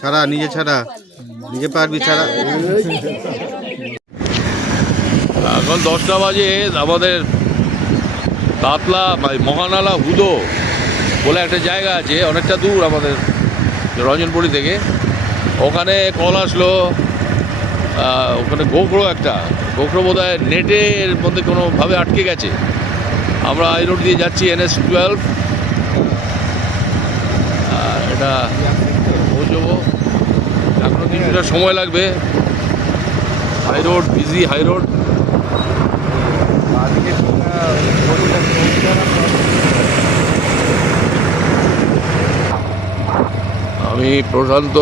ছাড়া নিজে পারবি ছাড়া। এখন 10টা বাজে। আমাদের তাতলা মহানালা হুদো বলে একটা জায়গা আছে, অনেকটা দূর আমাদের রঞ্জনপুরি থেকে। ওখানে কল আসলো, ওখানে গোখরো বোধ হয় নেটের মধ্যে কোনোভাবে আটকে গেছে। আমরা এই রোড দিয়ে যাচ্ছি, NH-12। এটা পৌঁছবো, এখনও কিছুটা সময় লাগবে। High road, busy high road. আমি প্রশান্ত,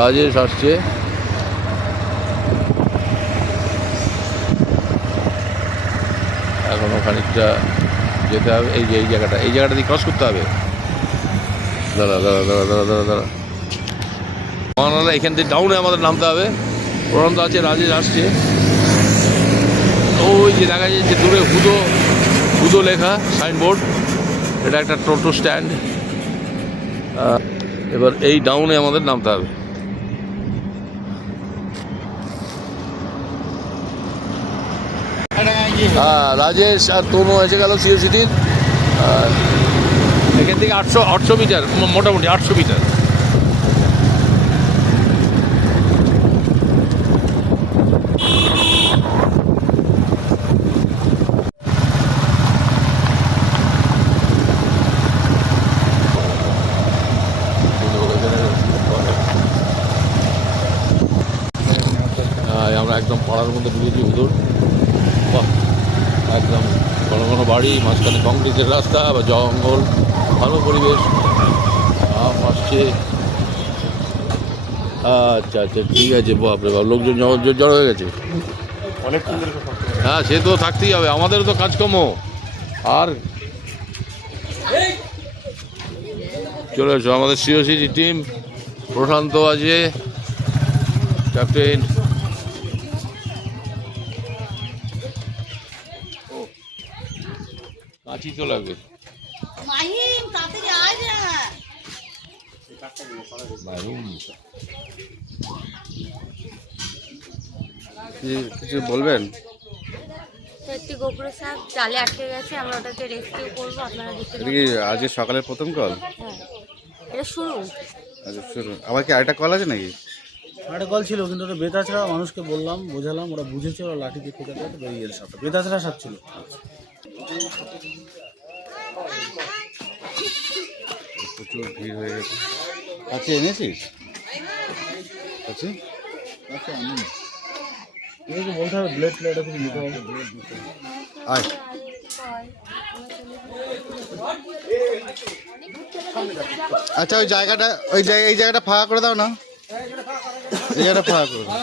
রাজেশ আসছে। এখনও খানিকটা যেতে হবে। এই জায়গাটা দিয়ে ক্রস করতে হবে। দাঁড়া। মহানালা এখান থেকে ডাউনে আমাদের নামতে হবে। প্রশান্ত আছে, রাজেশ আসছে। ওই যে দেখা যাচ্ছে দূরে হুদো লেখা সাইনবোর্ড, এটা একটা টোটো স্ট্যান্ড। এবার এই ডাউনে আমাদের নামতে হবে। রাজেশ আর তনু এসে গেল সিওসিটির। এখান থেকে 800 মিটার, মোটামুটি 800 মিটার। আমরা একদম পাড়ার মধ্যে ঢুকেছি হুদুর। বাহ, একদম ঘন বাড়ি, মাঝখানে কংক্রিটের রাস্তা বা জঙ্গল, ভালো পরিবেশ। আসছে। আচ্ছা ঠিক আছে। বাপরে বাপ, লোকজন জড়ো হয়ে গেছে অনেক। হ্যাঁ, সে তো থাকতেই হবে, আমাদেরও তো কাজকর্ম। আর চলে এসো, আমাদের সিওসিটি টিম। প্রশান্ত আছে, ক্যাপ্টেন। কাঁচি তো লাগবে। কিছু বলবেন? একটি গোখরো সাপ জালে আটকে গেছে, আমরা ওটাকে রেস্কিউ করবো। আপনারা দেখতে এটা কি আজকে সকালের প্রথম কল? হ্যাঁ, এটা শুরু। আচ্ছা শুরু। আবার কি আরেকটা কল আছে নাকি? আরেকটা কল ছিল, কিন্তু ওটা বেতাছড়া মানুষকে বললাম, বোঝালাম, ওরা বুঝেছে, ওরা লাঠি দিয়ে কোথাও বেরিয়ে গেছে সাপটা। বেতাছড়া সাপ ছিল। প্রচুর ভিড় হয়ে গেছে। কাছে এনেছিস? কাছে বলতে হবে ব্লেড কিছু নিতে হবে। আয়। আচ্ছা, এই জায়গাটা ফাঁকা করে দাও না। এই জায়গাটা ফাঁকা করে দাও।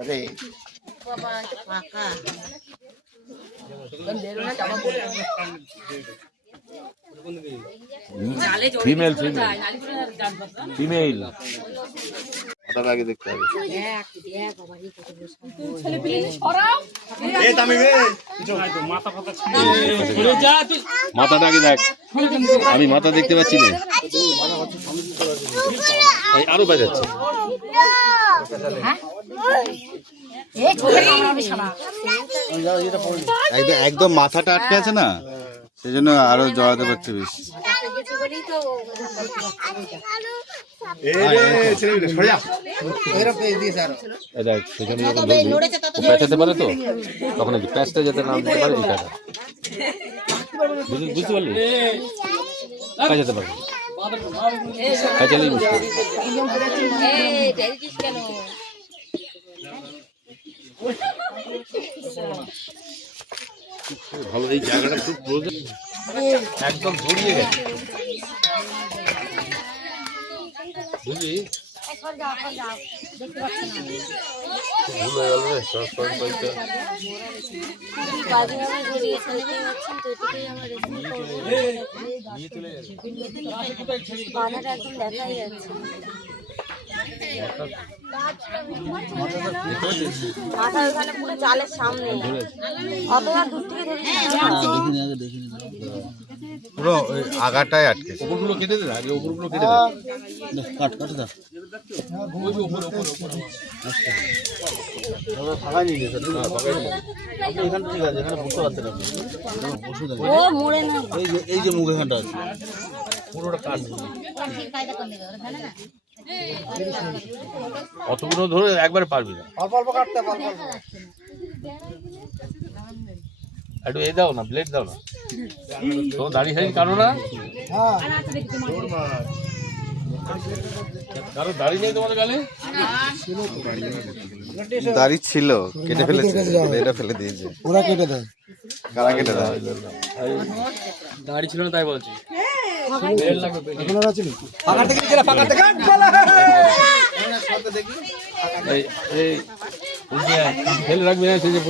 আরে ফাঁকা ফিমেল মাথাটা আগে দেখতে হবে। মাথাটা আগে দেখ, আমি মাথা দেখতে পাচ্ছি না। আরো বাজাচ্ছে। একদম মাথাটা আটকে আছে না, সেই জন্য আরো জড়াতে পারছে বেশি। পেঁচাতে পারে তো, তখন প্যাঁচটা যাতে না দিতে পারে, বুঝতে পারলি? পেঁচাতে পারবে, পেঁচালেই বুঝতে পারবে। ভালো, এই জায়গাটা খুব প্রয়োজন, একদম জড়িয়ে গেছে, বুঝলি? ভুল হয়ে গেল রে, একদম দেখাই যাচ্ছে। মাথা ওখানে পুরো জালের সামনে, অতটা দূর থেকে পুরো ওই আগাটায় আটকেছে। ওপরগুলো কেটে দে, আগে ওপরগুলো কেটে দে। কাট দা ফাঁকা নিয়ে গেছে আপনি এখানে ঠিক আছে, এখানে বসতে পারছেন আপনি বসে থাকেন। ও মোড়ে না এই যে মুখ এখানটা আছে পুরোটা কাট। অতগুলো ধরে একবারে পারবি না, অল্প অল্প কাটতে অল্প অল্প। একটু এ দাও না, ব্লেড দাও না। তো দাড়ি সাড়ি কাটো না, কারো দাড়ি নেই তোমাদের গালে? দাড়ি ছিল, কেটে ফেলেছে, এটা ফেলে দিয়েছে। ওরা কেটে দেয়, কারা কেটে দেয়? দাড়ি ছিল না তাই বলছি। ফেলে রাখবি না, সেই যে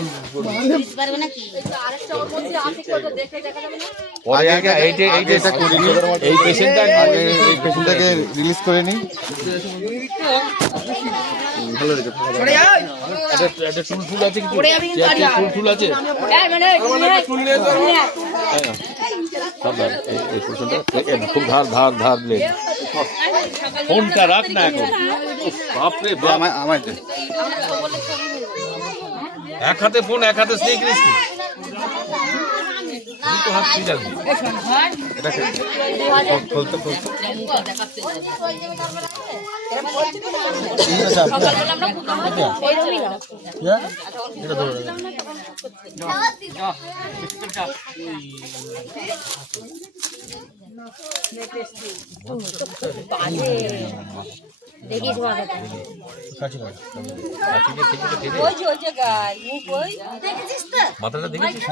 এই পেশেন্টটাকে রিলিজ করে নিই। একটা টুল টুল আছে, কিছু টুল টুল আছে। খুব ধার ধার ধার ব্লেড। ফোনটা রাখ না এখন, বাপরে বাপ। আমার এক হাতে ফোন, এক হাতে স্নেক রেস্কিউ। দুটো হাত ঠিক আছে। খুলতে খুলতে দেখিস মাথাটা দেখেছিস?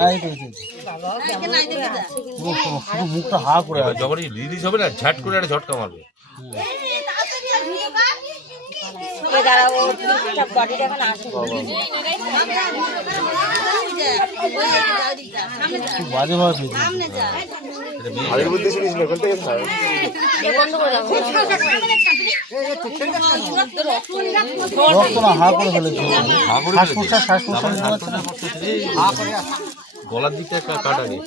মুখটা হা করে আছে। যখন রিলিজ হবে না, ঝাট করে একটা ঝটকা মারবে। খুব বাজে ভাবে আগের মধ্যে শুনিস না, ওখান থেকে রক্ত না হা করে ফেলেছে, শ্বাস প্রশ্বাস গলার দিকটা একটা কাট আগে।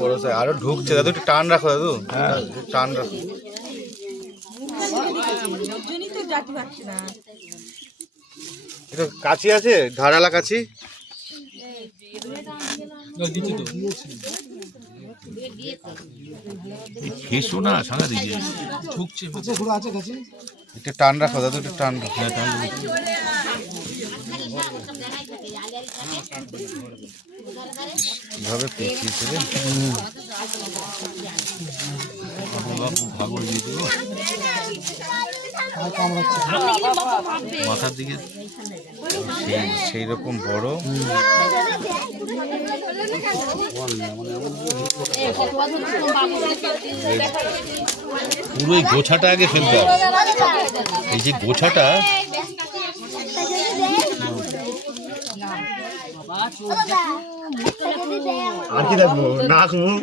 বড় সাইজ আরো ঢুকছে দাদু, একটু টান রাখো দাদু, টান রাখো। এটা কাছি আছে, ধারালা কাছি। খেসো না, সাঙ্গা দিকে ঢুকছে। একটু টান রাখো দাদু, একটু টান রাখো। এভাবে পেঁচিয়েছে রে। মাথার দিকে সেই রকম বড়। পুরো এই গোছাটা আগে ফেলতে হবে। এই যে গোছাটা, আর কি দেখবো, নাক মুখ।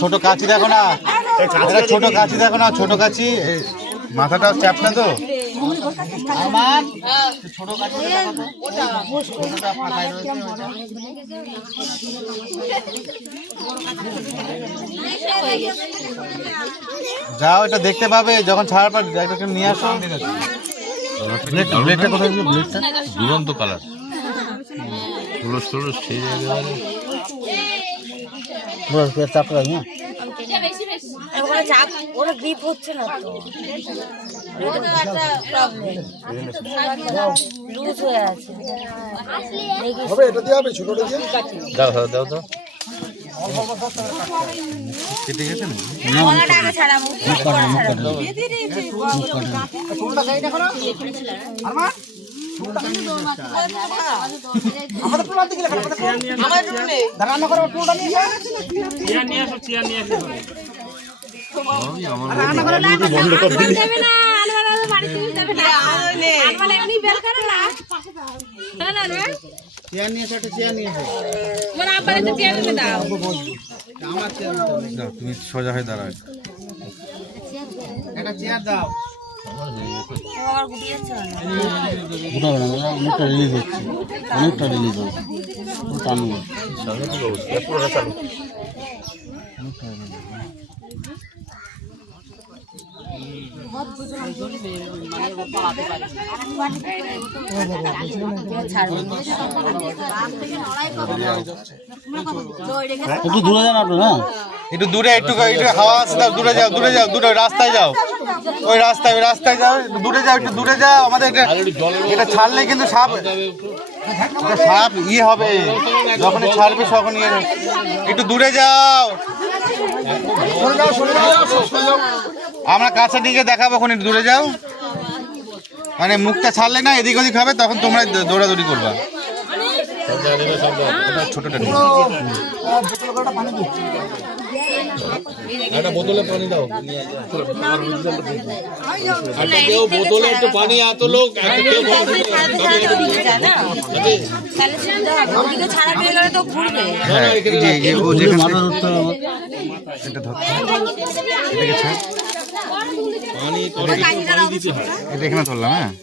ছোট কাছি দেখো না, ছোট কাছি দেখো না, ছোট কাছি। মাথাটা চাপ না তো। যাও, এটা দেখতে পাবে যখন ছাড়ার পর একটা নিয়ে আসো। ব্লেডটা কোথায়? ব্লেডটা দুরন্ত কালার, তুলস তুলস সেই জায়গায়। ওরা গ্রিপ হচ্ছে না তো, একটা প্রবলেম, লুজ হয়ে আছে। দাও দাও দাও। কেটে গেছে না? চেয়ার নিয়ে এসো, একটা চেয়ার নিয়ে এসো। দাও, তুমি সোজা হয়ে দাঁড়াও। একটা চেয়ার দাও। অনেকটা রিলিজ হচ্ছে, অনেকটা রিলিজ হচ্ছে। টানো একটু দূরে যান আপনারা, একটু দূরে, একটু হাওয়া আসছে, দাও, দূরে যাও, দূরে যাও, দূরে রাস্তায় যাও, ওই রাস্তায় যাও, একটু দূরে যাও, একটু দূরে যাও। আমাদের এটা ছাড়লে কিন্তু সাপ হবে, যখন ছাড়বে তখন একটু দূরে যাও। আমরা কাছে দিকে দেখাবো, ওখানে দূরে যাও। মানে মুখটা ছাড়লে না এদিক ওদিক হবে, তখন তোমরা দৌড়াদৌড়ি করবা। ছোটটা একটা বোতলে পানি দাও, একটা কেউ বোতলে একটু পানি, এত লোক এখানে ধরলাম। হ্যাঁ,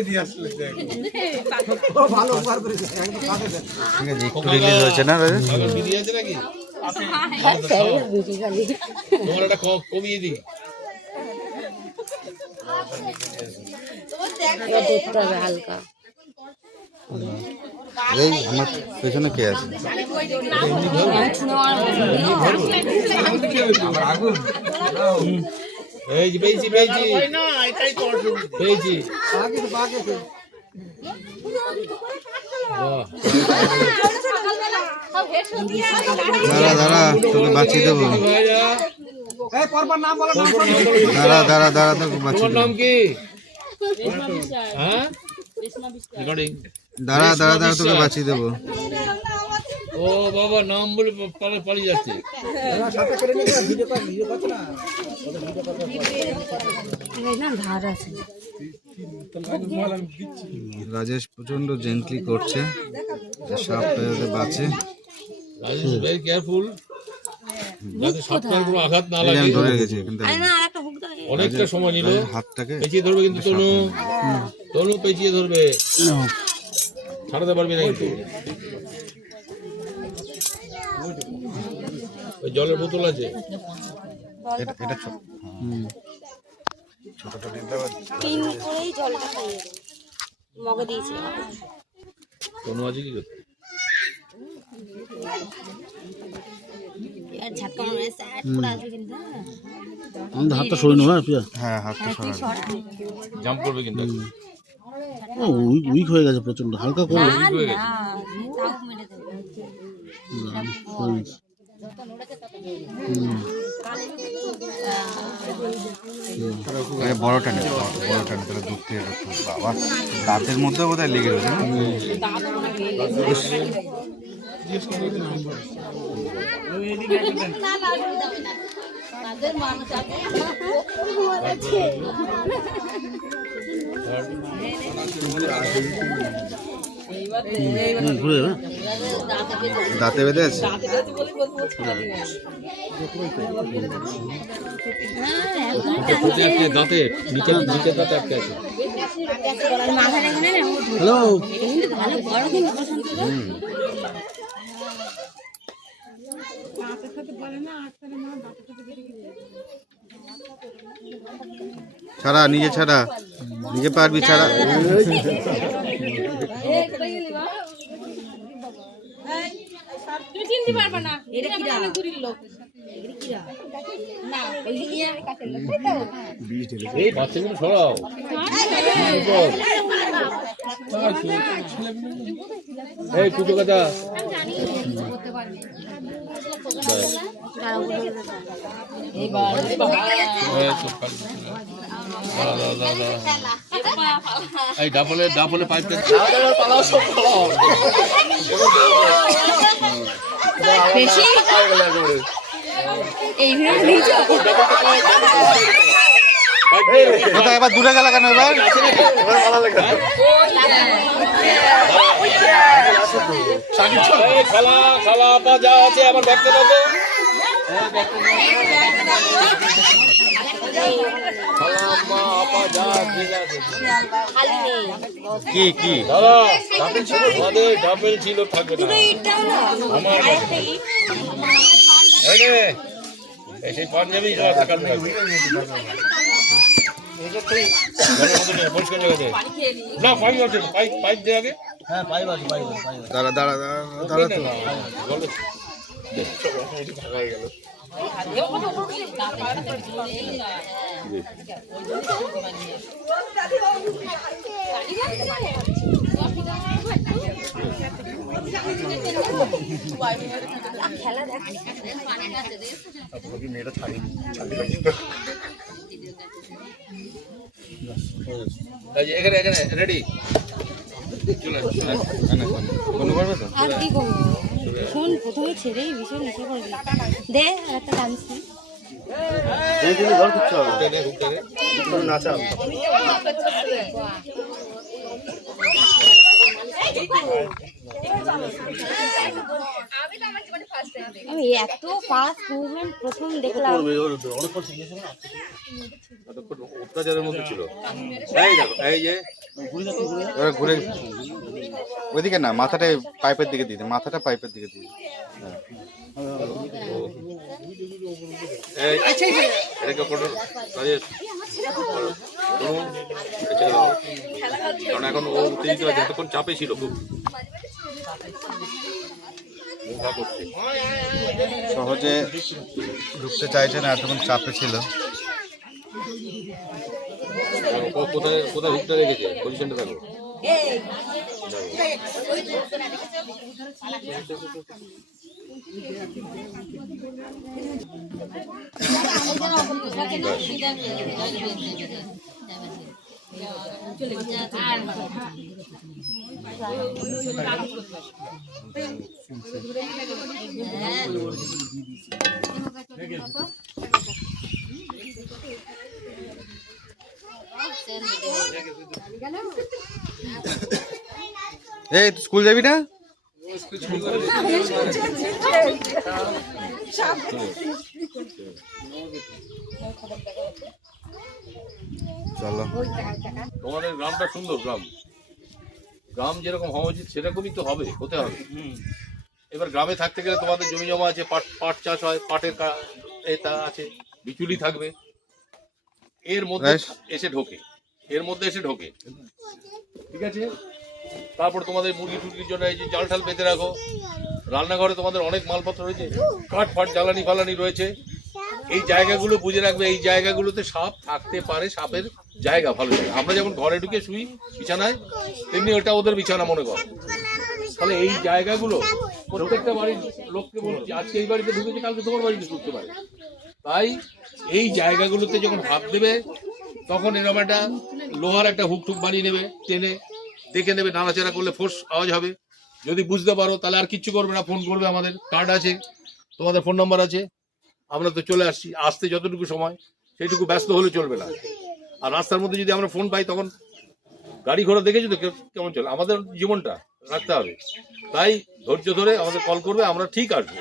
ঠিক আছে, একটু রিলিজ হয়েছে না? নাকি তোমার একটা কমিয়ে দিই। হালকা এই আমার পেছনে কে আছে? পেয়েছি দাঁড়া, তোকে বাঁচিয়ে দেবো। দাঁড়া, তোকে বাঁচিয়ে দেবো। নাম কি? হ্যাঁ, দাঁড়া, তোকে বাঁচিয়ে দেবো। ও বাবা, নাম বলে পালিয়ে যাচ্ছে। রাজেশ প্রচন্ড জেন্টলি করছে, সাপটা যাতে বাঁচে। রাজেশ ভেরি কেয়ারফুল, যাতে সাপটার কোনো আঘাত না লাগে। ধরে গেছে, কিন্তু অনেকটা সময় নিল। হাতটাকে পেঁচিয়ে ধরবে কিন্তু, তনু পেঁচিয়ে ধরবে, ছাড়াতে পারবি না কিন্তু। ওই জলের বোতল আছে, এটা ছোটটা নিতে হবে। পিন করেই জলটা খাইয়ে মগে দিয়েছি। তনু আছে কি করতে? ঝাটকা মারে স্যার পুরো আসবে কিন্তু। আমাদের হাতটা সরে নেবো। হ্যাঁ, হাতটা সরানো। জাম্প করবে কিন্তু। উইক হয়ে গেছে প্রচন্ড, হালকা করে বড়টা নেই, তাহলে দূর থেকে বাবা দাঁতের মধ্যে বোধহয় লেগে রয়েছে না? ঘুরে যাবে, দাঁতে বেঁধে আছে। দাঁতে নিচে দাঁতে একটা আছে। হ্যালো, ছাড়া, নিজে পারবি, ছাড়া। তুমি চিনতে পারবে না, এটা কিরা? এই বাচ্চাগুলো সরাও। এই কুচো কথা এই ডাবলে পাইপটা এবার দূরে গেল কেন? এবার খালা খালা আপা যা আছে আমার ব্যাগটা দাও তো। কি কি দাদা ডাবেল ছিল থাকবে না আমার সেই পাঞ্জাবি কাল পরিষ্কার জায়গাতে না পাইপ আছে পাইপ দিয়ে আগে হ্যাঁ পাইব আছে পাইব দাঁড়া দাঁড়া দাঁড়া তো এখানে এখানে রেডি চলে কোনো করবে তো? আর কি করবো শোন, প্রথমে ছেড়েই ভীষণ ইচ্ছে করবি দে একটা ডান্স নাচা আমি এত ফাস্ট মুভমেন্ট প্রথম দেখলাম। অত্যাচারের মধ্যে ছিল। এই দেখো এই যে ঘুরে ওইদিকে না, মাথাটা পাইপের দিকে দিতে, মাথাটা পাইপের দিকে দিতে। এটাকে ফটো রাজেশ কারণ এখন ও উত্তেজিত আছে, এতক্ষণ চাপে ছিল খুব। সহজে ঢুকতে চাইছে না, এতক্ষণ চাপে ছিল। কোথায় কোথায় হুকটা রেখেছে, পজিশনটা থাকো। এই তুই স্কুল যাবি না? চলো, তোমাদের গ্রামটা সুন্দর গ্রাম, গ্রাম যেরকম হওয়া উচিত সেরকমই তো হবে, হতে হবে। এবার গ্রামে থাকতে গেলে তোমাদের জমি জমা আছে, পাট চাষ হয়, পাটের এটা আছে, বিচুলি থাকবে, এর মধ্যে এসে ঢোকে, এর মধ্যে এসে ঢোকে, ঠিক আছে। তারপর তোমাদের মুরগি টুরগির জন্য এই যে জাল ঠাল বেঁধে রাখো, রান্নাঘরে তোমাদের অনেক মালপত্র রয়েছে, কাঠ ফাট জ্বালানি ফালানি রয়েছে, এই জায়গাগুলো বুঝে রাখবে। এই জায়গাগুলোতে সাপ থাকতে পারে, সাপের জায়গা ভালো জায়গা। আমরা যেমন ঘরে ঢুকে শুই বিছানায়, তেমনি ওটা ওদের বিছানা মনে কর। তাহলে এই জায়গাগুলো প্রত্যেকটা বাড়ির লোককে বলছি, আজকে এই বাড়িতে ঢুকেছে, কালকে তোমার বাড়িতে ঢুকতে পারে। তাই এই জায়গাগুলোতে যখন হাত দেবে তখন এরকম একটা লোহার একটা হুক টুক বানিয়ে নেবে, টেনে দেখে নেবে, নাড়াচাড়া করলে ফোর্স আওয়াজ হবে। যদি বুঝতে পারো তাহলে আর কিচ্ছু করবে না, ফোন করবে, আমাদের কার্ড আছে, তোমাদের ফোন নাম্বার আছে, আমরা তো চলে আসছি। আসতে যতটুকু সময় সেইটুকু ব্যস্ত হলে চলবে না। আর রাস্তার মধ্যে যদি আমরা ফোন পাই তখন গাড়ি ঘোড়া দেখেছি তো কেমন চলে, আমাদের জীবনটা রাখতে হবে। তাই ধৈর্য ধরে আমাদের কল করবে, আমরা ঠিক আসবো,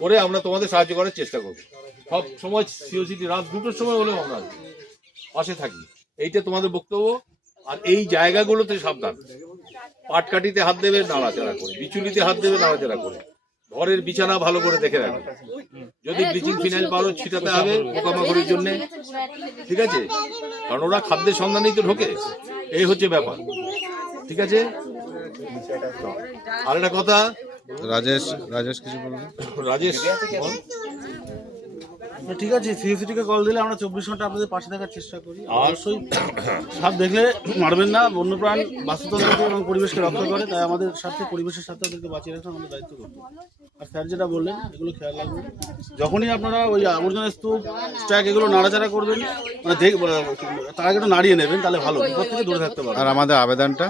করে আমরা তোমাদের সাহায্য করার চেষ্টা করবো। সব সময় সিওসিটি রাত 2টোর সময় হলেও আমরা পাশে থাকি, এইটা তোমাদের বক্তব্য। আর এই জায়গাগুলোতে সাবধান, পাটকাঠিতে হাত দেবে নাড়াচাড়া করে, বিচুলিতে হাত দেবে নাড়াচাড়া করে, ঘরের বিছানা ভালো করে দেখে রাখবে। যদি ব্লিচিং ফিনাইল পারো ছিটাতে হবে পোকামাকড়ের জন্য, ঠিক আছে, কারণ ওরা খাদ্যের সন্ধানেই তো ঢোকে, এই হচ্ছে ব্যাপার, ঠিক আছে। আর একটা কথা, রাজেশ কিছু বলবে? রাজেশ ঠিক আছে, সিএসিটিকে কল দিলে আমরা 24 ঘন্টা আপনাদের পাশে থাকার চেষ্টা করি। অবশ্যই সাপ দেখলে মারবেন না, বন্যপ্রাণ বাস্তুতন্ত্রকে এবং পরিবেশকে রক্ষা করে, তাই আমাদের সাথে পরিবেশের সাথে ওদেরকে বাঁচিয়ে রাখা আমাদের দায়িত্ব করতে। আর স্যার যেটা বললেন এগুলো খেয়াল রাখবেন, যখনই আপনারা ওই আবর্জনা স্তূপ স্ট্যাক এগুলো নাড়াচাড়া করবেন, মানে তার আগে একটু নাড়িয়ে নেবেন, তাহলে ভালো, বিপদ থেকে দূরে থাকতে পারবেন। আর আমাদের আবেদনটা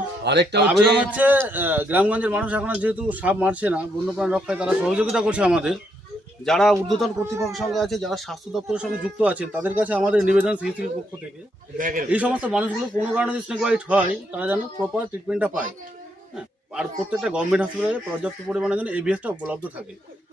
আবেদন হচ্ছে গ্রামগঞ্জের মানুষ এখন আর যেহেতু সাপ মারছে না, বন্যপ্রাণ রক্ষায় তারা সহযোগিতা করছে আমাদের, যারা ঊর্ধ্বতন কর্তৃপক্ষের সঙ্গে আছে, যারা স্বাস্থ্য দপ্তরের সঙ্গে যুক্ত আছেন, তাদের কাছে আমাদের নিবেদন সিএসির পক্ষ থেকে এই সমস্ত মানুষগুলো কোনো কারণে যদি স্নেক বাইট হয় তারা যেন প্রপার ট্রিটমেন্টটা পায়। হ্যাঁ, আর প্রত্যেকটা গভর্নমেন্ট হসপিটালে পর্যাপ্ত পরিমাণে যেন এবিএসটা উপলব্ধ থাকে।